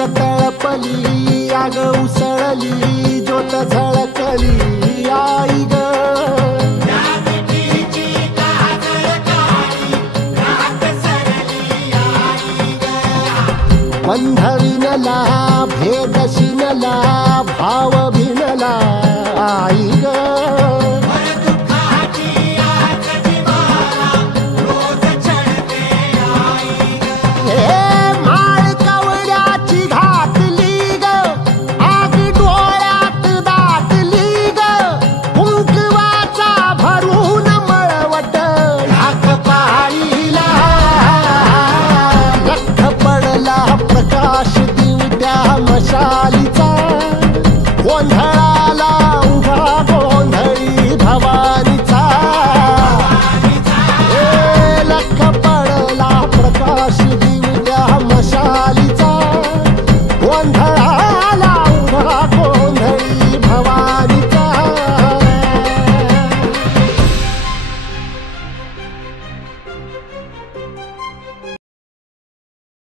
तुझ तळपली आग उसळली ज्योत झळकली आई ग बंधविनला भेद शिनला भाव भिनला आई ग